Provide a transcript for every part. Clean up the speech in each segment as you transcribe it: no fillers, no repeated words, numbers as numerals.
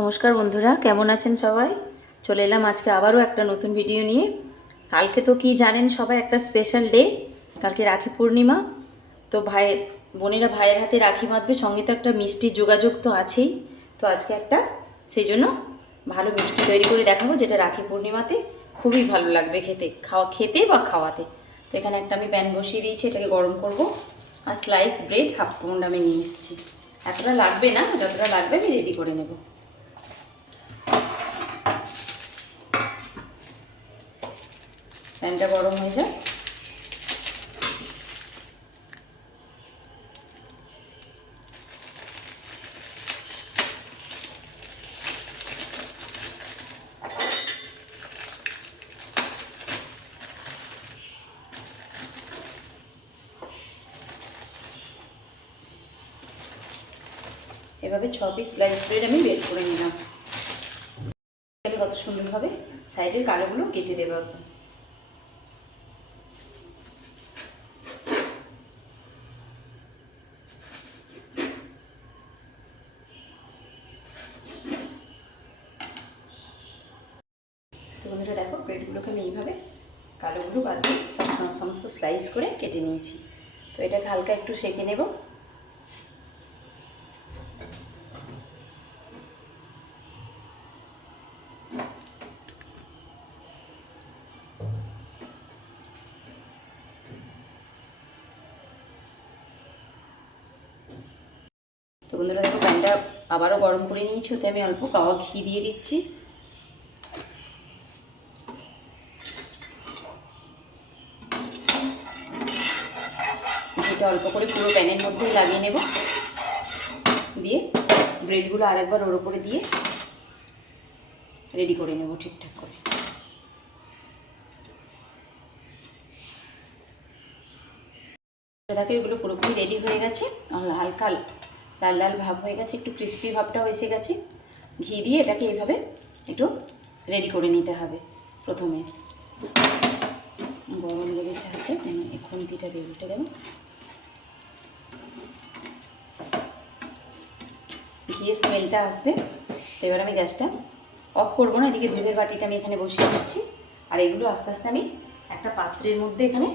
নমস্কার বন্ধুরা, কেমন আছেন সবাই? চলে এলাম আজকে আবারও একটা নতুন ভিডিও নিয়ে। কালকে তো কি জানেন সবাই, একটা স্পেশাল ডে, কালকে রাখি পূর্ণিমা। তো বোনেরা ভাইয়ের হাতে রাখি বাঁধবে, সঙ্গে তো একটা মিষ্টির যোগাযোগ তো আছেই। তো আজকে একটা সেই জন্য ভালো মিষ্টি তৈরি করে দেখাবো, যেটা রাখি পূর্ণিমাতে খুবই ভালো লাগবে খেতে বা খাওয়াতে। তো এখানে একটা আমি প্যান বসিয়ে দিয়েছি, এটাকে গরম করব। আর স্লাইস ব্রেড হাফ পাউন্ড আমি নিয়ে এসেছি। এতটা লাগবে না, যতটা লাগবে আমি রেডি করে নেব। প্যানটা গরম হয়ে যায়। এভাবে 6 পিস স্লাইস ব্রেড আমি বের করে নিলাম। কত সুন্দরভাবে সাইডের কালোগুলো কেটে দেবো একদম। তো বন্ধুরা দেখো, ব্রেডগুলোকে আমি এইভাবে কালোগুলো বাদ দিয়ে সমস্ত স্লাইস করে কেটে নিয়েছি। তো এটাকে হালকা একটু সেঁকে নেব। তো বন্ধুরা দেখো, প্যানটা আবারও গরম করে নিয়েছি, ওতে আমি অল্প গাওয়া ঘি দিয়ে দিচ্ছি। ঘিটা অল্প করে পুরো প্যানের মধ্যেই লাগিয়ে নেব, দিয়ে ব্রেডগুলো আরেকবার ওর উপরে দিয়ে রেডি করে নেব ঠিকঠাক করে। দেখো এগুলো পুরোপুরি রেডি হয়ে গেছে, হালকা লাল লাল ভাব হয়ে গেছে, একটু ক্রিস্পি ভাবটাও এসে গেছে। ঘি দিয়ে এটাকে এইভাবে একটু রেডি করে নিতে হবে। প্রথমে গরম লেগেছে হাতে, এই খুন্তিটা দিয়ে উল্টে দেবো। ঘিয়ের স্মেলটা আসবে। তো এবার আমি গ্যাসটা অফ করবো না, এদিকে দুধের বাটিটা আমি এখানে বসিয়ে দিচ্ছি। আর এগুলো আস্তে আস্তে আমি একটা পাত্রের মধ্যে, এখানে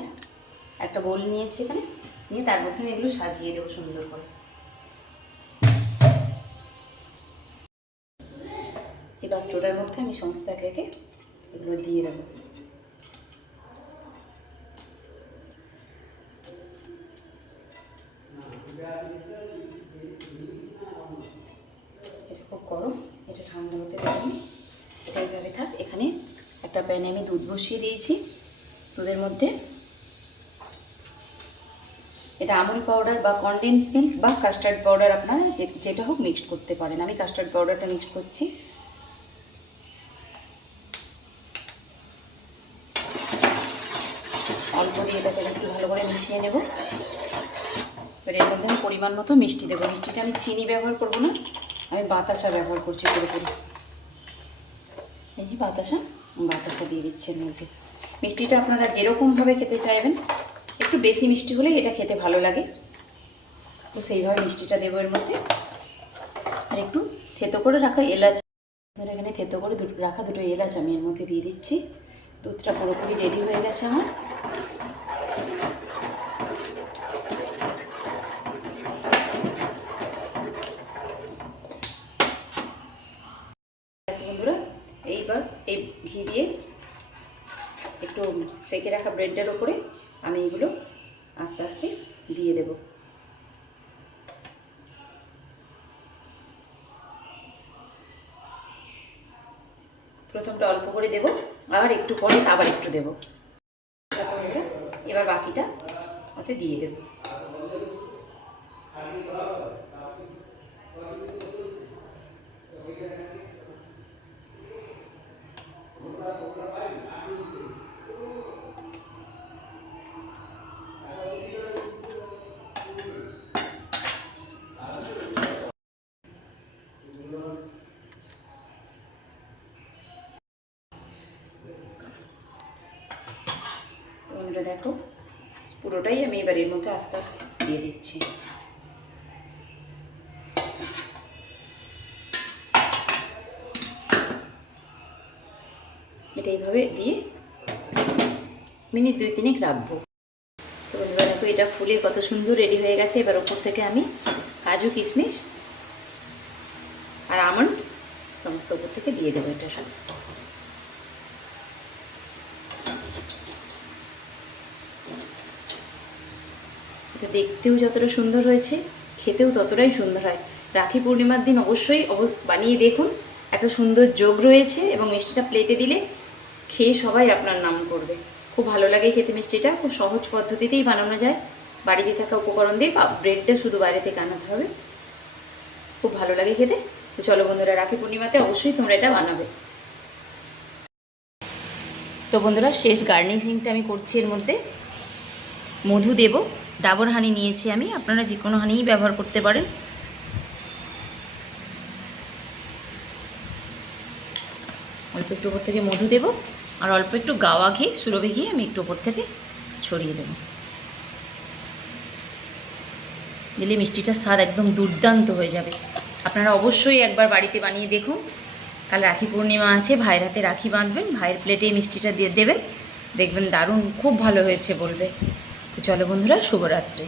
একটা বোল নিয়েছি, এখানে নিয়ে তার মধ্যে আমি এগুলো সাজিয়ে দেবো সুন্দর করে। এবার চোটার মধ্যে আমি সমস্ত একে একে এগুলো দিয়ে দেবো। এটা খুব গরম, এটা ঠান্ডা হতে দেবেন, এটা এইভাবে থাক। এখানে একটা প্যানে আমি দুধ বসিয়ে দিয়েছি। দুধের মধ্যে এটা আমুল পাউডার বা কনডেন্স মিল্ক বা কাস্টার্ড পাউডার, আপনারা যেটা হোক মিক্সড করতে পারেন। আমি কাস্টার্ড পাউডারটা মিক্সড করছি। অল্প দিয়ে এটাকে একটু ভালো করে মিশিয়ে নেব। এবার এর মধ্যে আমি পরিমাণ মতো মিষ্টি দেবো। মিষ্টিটা আমি চিনি ব্যবহার করব না, আমি বাতাসা ব্যবহার করছি পুরোপুরি। এই যে বাতাসা দিয়ে দিচ্ছি এর মধ্যে। মিষ্টিটা আপনারা যেরকমভাবে খেতে চাইবেন, একটু বেশি মিষ্টি হলেই এটা খেতে ভালো লাগে, তো সেইভাবে মিষ্টিটা দেবো এর মধ্যে। আর একটু থেতো করে রাখা এলাচ, এখানে থেতো করে রাখা দুটো এলাচ আমি এর মধ্যে দিয়ে দিচ্ছি। দুধটা পুরোপুরি রেডি হয়ে গেছে আমার। বন্ধুরা এইবার এই ঘি দিয়ে একটু সেকে রাখা ব্রেডটার ওপরে আমি এগুলো আস্তে আস্তে দিয়ে দেব। প্রথমটা অল্প করে দেব, আবার একটু পরে আবার একটু দেব। এবার বাকিটা ওতে দিয়ে দেব। বন্ধুরা দেখো, পুরোটাই আমি এবার এর মধ্যে আস্তে আস্তে দিয়ে দিচ্ছি। এটা এইভাবে দিয়ে মিনিট 2-3 রাখবো। তো বন্ধুরা দেখো এটা ফুলে কত সুন্দর রেডি হয়ে গেছে। এবার ওপর থেকে আমি কাজু কিশমিশ আর আমন্ড সমস্ত ওপর থেকে দিয়ে দেবো এটার সাথে। এটা দেখতেও যতটা সুন্দর হয়েছে খেতেও ততটাই সুন্দর হয়। রাখি পূর্ণিমার দিন অবশ্যই বানিয়ে দেখুন, একটা সুন্দর যোগ রয়েছে এবং মিষ্টিটা প্লেটে দিলে খেয়ে সবাই আপনার নাম করবে। খুব ভালো লাগে খেতে মিষ্টিটা, খুব সহজ পদ্ধতিতেই বানানো যায়, বাড়িতে থাকা উপকরণ দিয়ে। ব্রেডটা শুধু বাইরে থেকে আনাতে হবে, খুব ভালো লাগে খেতে। তো চলো বন্ধুরা, রাখি পূর্ণিমাতে অবশ্যই তোমরা এটা বানাবে। তো বন্ধুরা শেষ গার্নিশিংটা আমি করছি। এর মধ্যে মধু দেব, ডাবর হানি নিয়েছি আমি, আপনারা যে কোনো হানিই ব্যবহার করতে পারেন। অল্প একটু ওপর থেকে মধু দেব আর অল্প একটু গাওয়া ঘি, সুরভি ঘি আমি একটু ওপর থেকে ছড়িয়ে দেব। দিলে মিষ্টিটার স্বাদ একদম দুর্দান্ত হয়ে যাবে। আপনারা অবশ্যই একবার বাড়িতে বানিয়ে দেখুন। কাল রাখি পূর্ণিমা আছে, ভাইয়ের হাতে রাখি বাঁধবেন, ভাইয়ের প্লেটে মিষ্টিটা দিয়ে দেবেন, দেখবেন দারুণ খুব ভালো হয়েছে বলবে। তো চলো বন্ধুরা, শুভরাত্রি।